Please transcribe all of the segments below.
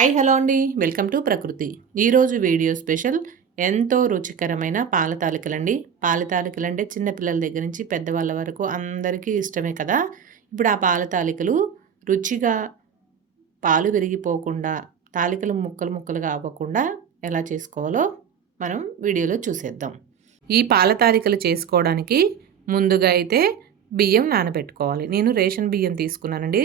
Hi hello అండి, welcome to ప్రకృతి. ఈరోజు వీడియో స్పెషల్ ఎంతో రుచికరమైన పాల తాలికలండి. పాల తాలికలంటే చిన్నపిల్లల దగ్గర నుంచి పెద్దవాళ్ళ వరకు అందరికీ ఇష్టమే కదా. ఇప్పుడు ఆ పాల తాలికలు రుచిగా పాలు విరిగిపోకుండా తాలికలు ముక్కలు ముక్కలుగా అవ్వకుండా ఎలా చేసుకోవాలో మనం వీడియోలో చూసేద్దాం. ఈ పాల తాలికలు చేసుకోవడానికి ముందుగా అయితే బియ్యం నానబెట్టుకోవాలి. నేను రేషన్ బియ్యం తీసుకున్నానండి.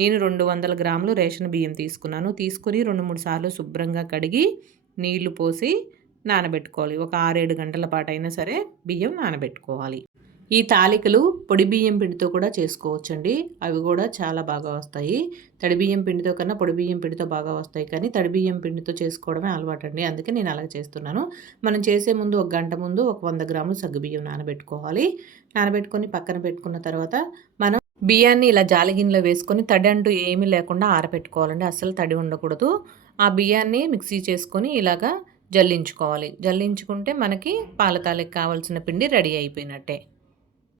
నేను 200 గ్రాములు రేషన్ బియ్యం తీసుకున్నాను. తీసుకొని 2-3 సార్లు శుభ్రంగా కడిగి నీళ్లు పోసి నానబెట్టుకోవాలి. ఒక 6-7 గంటల పాటైనా సరే బియ్యం నానబెట్టుకోవాలి. ఈ తాలికలు పొడి బియ్యం పిండితో కూడా చేసుకోవచ్చండి. అవి కూడా చాలా బాగా వస్తాయి. తడి బియ్యం పిండితో కన్నా పొడి బియ్యం పిండితో బాగా వస్తాయి, కానీ తడి బియ్యం పిండితో చేసుకోవడమే అలవాటండి. అందుకే నేను అలాగే చేస్తున్నాను. మనం చేసే ముందు ఒక గంట ముందు ఒక 100 గ్రాములు సగ్గుబియ్యం నానబెట్టుకోవాలి. నానబెట్టుకొని పక్కన పెట్టుకున్న తర్వాత మనం బియ్యాన్ని ఇలా జాలిగిన్నెలో వేసుకొని తడి అంటూ ఏమీ లేకుండా ఆరబెట్టుకోవాలండి. అస్సలు తడి ఉండకూడదు. ఆ బియ్యాన్ని మిక్సీ చేసుకొని ఇలాగా జల్లించుకోవాలి. జల్లించుకుంటే మనకి పాల తాలికకి కావాల్సిన పిండి రెడీ అయిపోయినట్టే.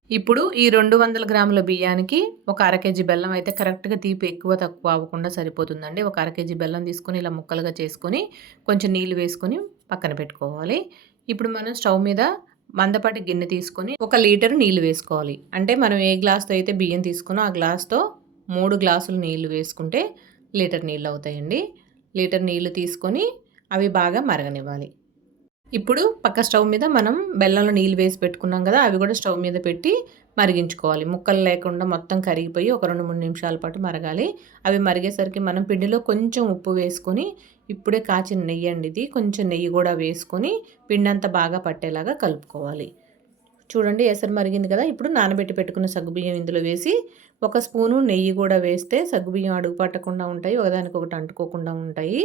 ఇప్పుడు ఈ 200 గ్రాముల బియ్యానికి ఒక అర కేజీ బెల్లం అయితే కరెక్ట్గా తీపి ఎక్కువ తక్కువ అవ్వకుండా సరిపోతుందండి. ఒక అర కేజీ బెల్లం తీసుకొని ఇలా ముక్కలుగా చేసుకొని కొంచెం నీళ్ళు వేసుకొని పక్కన పెట్టుకోవాలి. ఇప్పుడు మనం స్టవ్ మీద మందపాటి గిన్నె తీసుకొని 1 లీటర్ నీళ్ళు వేసుకోవాలి. అంటే మనం ఏ గ్లాస్తో అయితే బియ్యం తీసుకున్నో ఆ గ్లాస్తో 3 గ్లాసులు నీళ్లు వేసుకుంటే లీటర్ నీళ్ళు అవుతాయండి. లీటర్ నీళ్లు తీసుకొని అవి బాగా మరగనివ్వాలి. ఇప్పుడు పక్క స్టవ్ మీద మనం బెల్లంలో నీళ్ళు వేసి పెట్టుకున్నాం కదా, అవి కూడా స్టవ్ మీద పెట్టి మరిగించుకోవాలి. ముక్కలు లేకుండా మొత్తం కరిగిపోయి ఒక 2-3 నిమిషాల పాటు మరగాలి. అవి మరిగేసరికి మనం పిండిలో కొంచెం ఉప్పు వేసుకొని, ఇప్పుడే కాచిన నెయ్యి అండి ఇది, కొంచెం నెయ్యి కూడా వేసుకొని పిండి అంతా బాగా పట్టేలాగా కలుపుకోవాలి. చూడండి ఎసరు మరిగింది కదా. ఇప్పుడు నానబెట్టి పెట్టుకున్న సగ్గుబియ్యం ఇందులో వేసి 1 స్పూను నెయ్యి కూడా వేస్తే సగ్గుబియ్యం అడుగు పట్టకుండా ఉంటాయి, ఒకదానికొకటి అంటుకోకుండా ఉంటాయి.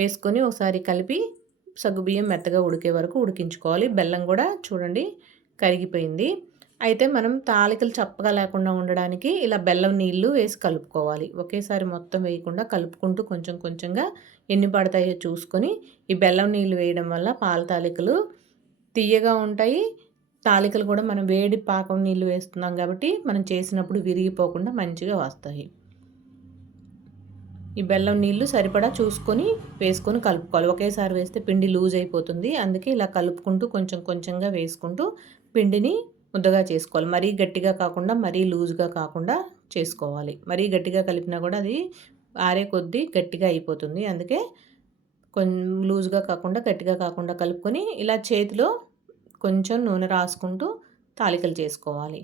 వేసుకొని ఒకసారి కలిపి సగ్గుబియ్యం మెత్తగా ఉడికే వరకు ఉడికించుకోవాలి. బెల్లం కూడా చూడండి కరిగిపోయింది. అయితే మనం తాలికలు చప్పగా లేకుండా ఉండడానికి ఇలా బెల్లం నీళ్లు వేసి కలుపుకోవాలి. ఒకేసారి మొత్తం వేయకుండా కలుపుకుంటూ కొంచెం కొంచెంగా ఎన్ని పడతాయో చూసుకొని ఈ బెల్లం నీళ్ళు వేయడం వల్ల పాల తాలికలు తీయగా ఉంటాయి. తాలికలు కూడా మనం వేడి పాకం నీళ్ళు వేస్తున్నాం కాబట్టి మనం చేసినప్పుడు విరిగిపోకుండా మంచిగా వస్తాయి. ఈ బెల్లం నీళ్ళు సరిపడా చూసుకొని వేసుకొని కలుపుకోవాలి. ఒకేసారి వేస్తే పిండి లూజ్ అయిపోతుంది. అందుకే ఇలా కలుపుకుంటూ కొంచెం కొంచెంగా వేసుకుంటూ పిండిని ముద్దగా చేసుకోవాలి. మరీ గట్టిగా కాకుండా మరీ లూజ్గా కాకుండా చేసుకోవాలి. మరీ గట్టిగా కలిపినా కూడా అది ఆరే కొద్దీ గట్టిగా అయిపోతుంది. అందుకే కొంచెం లూజ్గా కాకుండా గట్టిగా కాకుండా కలుపుకొని ఇలా చేతిలో కొంచెం నూనె రాసుకుంటూ తాలికలు చేసుకోవాలి.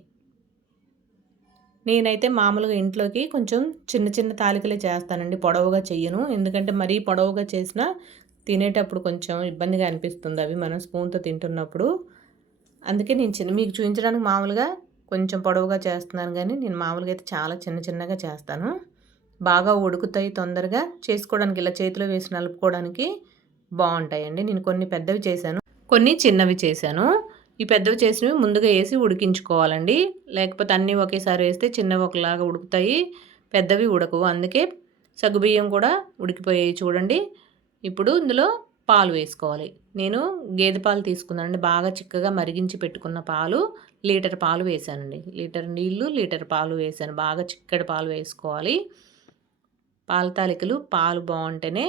నేనైతే మామూలుగా ఇంట్లోకి కొంచెం చిన్న చిన్న తాలికలే చేస్తానండి, పొడవుగా చెయ్యను. ఎందుకంటే మరీ పొడవుగా చేసినా తినేటప్పుడు కొంచెం ఇబ్బందిగా అనిపిస్తుంది అవి మనం స్పూన్తో తింటున్నప్పుడు. అందుకే నేను మీకు చూపించడానికి మామూలుగా కొంచెం పొడవుగా చేస్తున్నాను, కానీ నేను మామూలుగా అయితే చాలా చిన్న చిన్నగా చేస్తాను. బాగా ఉడుకుతాయి తొందరగా, చేసుకోవడానికి ఇలా చేతిలో వేసి నలుపుకోవడానికి బాగుంటాయండి. నేను కొన్ని పెద్దవి చేశాను, కొన్ని చిన్నవి చేశాను. ఈ పెద్దవి చేసినవి ముందుగా వేసి ఉడికించుకోవాలండి. లేకపోతే అన్నీ ఒకేసారి వేస్తే చిన్నవి ఒకలాగా ఉడుకుతాయి, పెద్దవి ఉడకవు. అందుకే సగ్గుబియ్యం కూడా ఉడికిపోయాయి చూడండి. ఇప్పుడు ఇందులో పాలు వేసుకోవాలి. నేను గేదె పాలు తీసుకున్నానండి. బాగా చిక్కగా మరిగించి పెట్టుకున్న పాలు, లీటర్ పాలు వేసానండి. లీటర్ నీళ్ళు, లీటర్ పాలు వేసాను. బాగా చిక్కటి పాలు వేసుకోవాలి. పాల తాలికలు పాలు బాగుంటేనే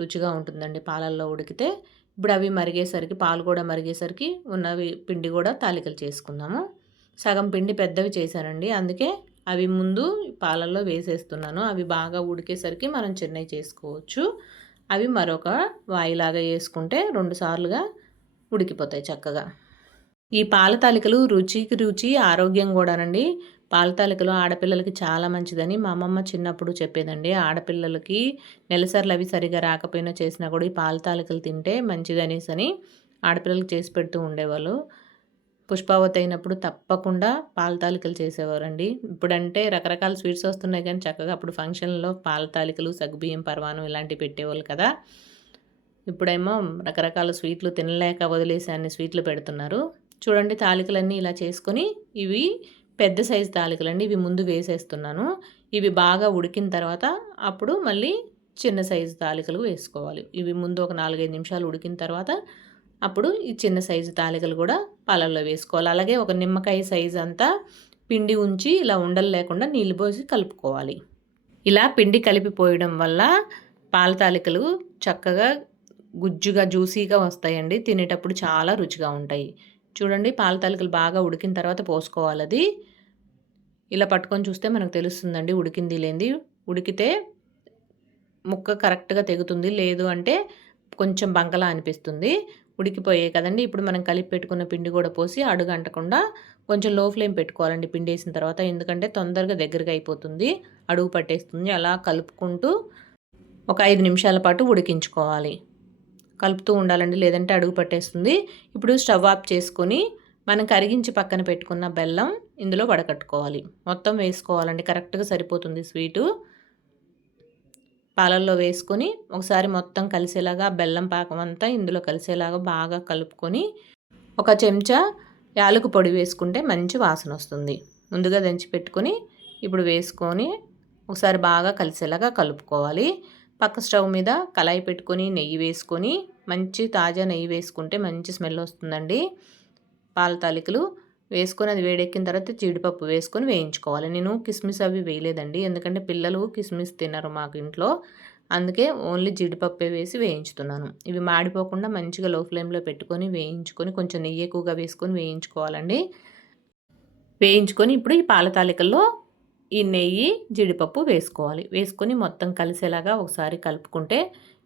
రుచిగా ఉంటుందండి పాలల్లో ఉడికితే. ఇప్పుడు అవి మరిగేసరికి, పాలు కూడా మరిగేసరికి ఉన్నవి పిండి కూడా తాలికలు చేసుకుందాము. సగం పిండి పెద్దవి చేశానండి, అందుకే అవి ముందు పాలల్లో వేసేస్తున్నాను. అవి బాగా ఉడికేసరికి మనం చిన్నవి చేసుకోవచ్చు. అవి మరొక వాయిలాగా వేసుకుంటే 2 సార్లుగా ఉడికిపోతాయి చక్కగా. ఈ పాల తాలికలు రుచికి రుచి, ఆరోగ్యం కూడానండి. పాల తాలికలు ఆడపిల్లలకి చాలా మంచిదని మా అమ్మమ్మ చిన్నప్పుడు చెప్పేదండి. ఆడపిల్లలకి నెలసర్లు అవి సరిగా రాకపోయినా చేసినా కూడా ఈ పాల తాలికలు తింటే మంచిదనేసని ఆడపిల్లలకి చేసి పెడుతూ ఉండేవాళ్ళు. పుష్పావతి అయినప్పుడు తప్పకుండా పాల తాలికలు చేసేవారండి. ఇప్పుడంటే రకరకాల స్వీట్స్ వస్తున్నాయి, కానీ చక్కగా అప్పుడు ఫంక్షన్లో పాల తాలికలు, సగ్గుబియ్యం పరమాణం ఇలాంటివి పెట్టేవాళ్ళు కదా. ఇప్పుడేమో రకరకాల స్వీట్లు తినలేక వదిలేసి అన్ని స్వీట్లు పెడుతున్నారు. చూడండి తాలికలన్నీ ఇలా చేసుకొని, ఇవి పెద్ద సైజు తాలికలండి. ఇవి ముందు వేసేస్తున్నాను. ఇవి బాగా ఉడికిన తర్వాత అప్పుడు మళ్ళీ చిన్న సైజు తాలికలు వేసుకోవాలి. ఇవి ముందు ఒక 4-5 నిమిషాలు ఉడికిన తర్వాత అప్పుడు ఈ చిన్న సైజు తాలికలు కూడా పాలల్లో వేసుకోవాలి. అలాగే ఒక నిమ్మకాయ సైజు అంతా పిండి ఉంచి ఇలా ఉండలు లేకుండా నీళ్ళు పోసి కలుపుకోవాలి. ఇలా పిండి కలిపిపోయడం వల్ల పాల తాలికలు చక్కగా గుజ్జుగా జ్యూసీగా వస్తాయండి. తినేటప్పుడు చాలా రుచిగా ఉంటాయి. చూడండి పాల తాలికలు బాగా ఉడికిన తర్వాత పోసుకోవాలది. ఇలా పట్టుకొని చూస్తే మనకు తెలుస్తుందండి ఉడికింది లేంది. ఉడికితే ముక్క కరెక్ట్‌గా తెగుతుంది. లేదు అంటే కొంచెం బంకలా అనిపిస్తుంది. ఉడికిపోయాయి కదండీ! ఇప్పుడు మనం కలిపి పెట్టుకున్న పిండి గూడా పోసి అడుగంటకుండా కొంచెం లో ఫ్లేమ్ పెట్టుకోవాలండి పిండేసిన తర్వాత. ఎందుకంటే తొందరగా దగ్గరగా అయిపోతుంది. అడుగు పట్టేస్తుంది. అలా కలుపుకుంటూ ఒక 5 నిమిషాల పాటు ఉడికించుకోవాలి. కలుపుతూ ఉండాలండి. లేదంటే అడుగు పట్టేస్తుంది. ఇప్పుడు స్టవ్ ఆఫ్ చేసుకొని మనం కరిగించి పక్కన పెట్టుకున్న బెల్లం ఇందులో వడకట్టుకోవాలి. మొత్తం వేసుకోవాలండి. కరెక్ట్‌గా సరిపోతుంది స్వీటు. పాలల్లో వేసుకొని ఒకసారి మొత్తం కలిసేలాగా బెల్లం పాకం అంతా ఇందులో కలిసేలాగా బాగా కలుపుకొని ఒక చెంచా యాలక పొడి వేసుకుంటే మంచి వాసన వస్తుంది. ముందుగా దంచి పెట్టుకొని ఇప్పుడు వేసుకొని ఒకసారి బాగా కలిసేలాగా కలుపుకోవాలి. పక్క స్టవ్ మీద కళాయి పెట్టుకొని నెయ్యి వేసుకొని మంచి తాజా నెయ్యి వేసుకుంటే మంచి స్మెల్ వస్తుందండి. పాల తాలికలు వేసుకొని అది వేడెక్కిన తర్వాత జీడిపప్పు వేసుకొని వేయించుకోవాలి. నేను కిస్మిస్ అవి వేయలేదండి. ఎందుకంటే పిల్లలు కిస్మిస్ తినరు మాకు ఇంట్లో. అందుకే ఓన్లీ జీడిపప్పే వేసి వేయించుతున్నాను. ఇవి మాడిపోకుండా మంచిగా లో ఫ్లేమ్‌లో పెట్టుకొని వేయించుకొని కొంచెం నెయ్యి ఎక్కువగా వేసుకొని వేయించుకోవాలండి. వేయించుకొని ఇప్పుడు ఈ పాల తాలికల్లో ఈ నెయ్యి, జీడిపప్పు వేసుకోవాలి. వేసుకొని మొత్తం కలిసేలాగా ఒకసారి కలుపుకుంటే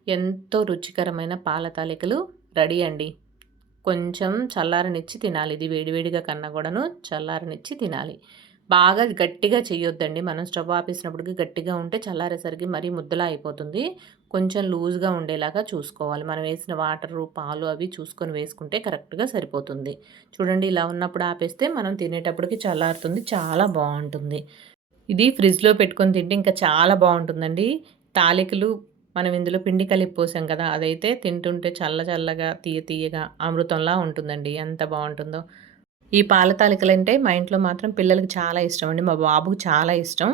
ఎంతో రుచికరమైన పాల తాలికలు రెడీ అండి. కొంచెం చల్లారనిచ్చి తినాలి. ఇది వేడివేడిగా కన్నా కూడాను చల్లారనిచ్చి తినాలి. బాగా గట్టిగా చేయొద్దండి. మనం స్టవ్ ఆపేసినప్పటికి గట్టిగా ఉంటే చల్లారేసరికి మరీ ముద్దలా అయిపోతుంది. కొంచెం లూజ్‌గా ఉండేలాగా చూసుకోవాలి. మనం వేసిన వాటరు, పాలు అవి చూసుకొని వేసుకుంటే కరెక్ట్‌గా సరిపోతుంది. చూడండి ఇలా ఉన్నప్పుడు ఆపేస్తే మనం తినేటప్పటికి చల్లారుతుంది. చాలా బావుంటుంది. ఇది ఫ్రిడ్జ్‌లో పెట్టుకొని తింటే ఇంకా చాలా బావుంటుందండి. తాలికలు మనం ఇందులో పిండి కలిపి పోసాం కదా! అదైతే తింటుంటే చల్ల చల్లగా, తీయ తీయగా అమృతంలా ఉంటుందండి. ఎంత బావుంటుందో. ఈ పాల తాలికలంటే మా ఇంట్లో మాత్రం పిల్లలకి చాలా ఇష్టమండి. మా బాబుకి చాలా ఇష్టం.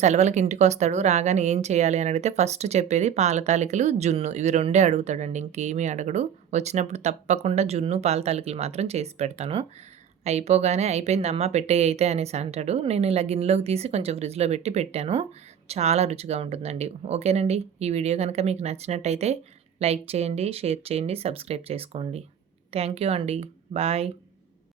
సెలవులకి ఇంటికొస్తాడు. రాగానే ఏం చేయాలి అని అడిగితే ఫస్ట్ చెప్పేది పాల తాలికలు, జున్ను ఇవి రెండే అడుగుతాడండి. ఇంకేమీ అడగడు. వచ్చినప్పుడు తప్పకుండా జున్ను, పాల తాలికలు మాత్రం చేసి పెడతాను. అయిపోగానే "అయిపోయిందమ్మా పెట్టేయి అయితే" అనేసి అంటాడు. నేను ఇలా గిన్నెలోకి తీసి కొంచెం ఫ్రిడ్జ్‌లో పెట్టి పెట్టాను. చాలా రుచిగా ఉంటుందండి. ఓకేనండి. ఈ వీడియో గనక మీకు నచ్చినట్టయితే లైక్ చేయండి, షేర్ చేయండి, సబ్స్క్రైబ్ చేసుకోండి. థ్యాంక్ యూ అండి. బాయ్.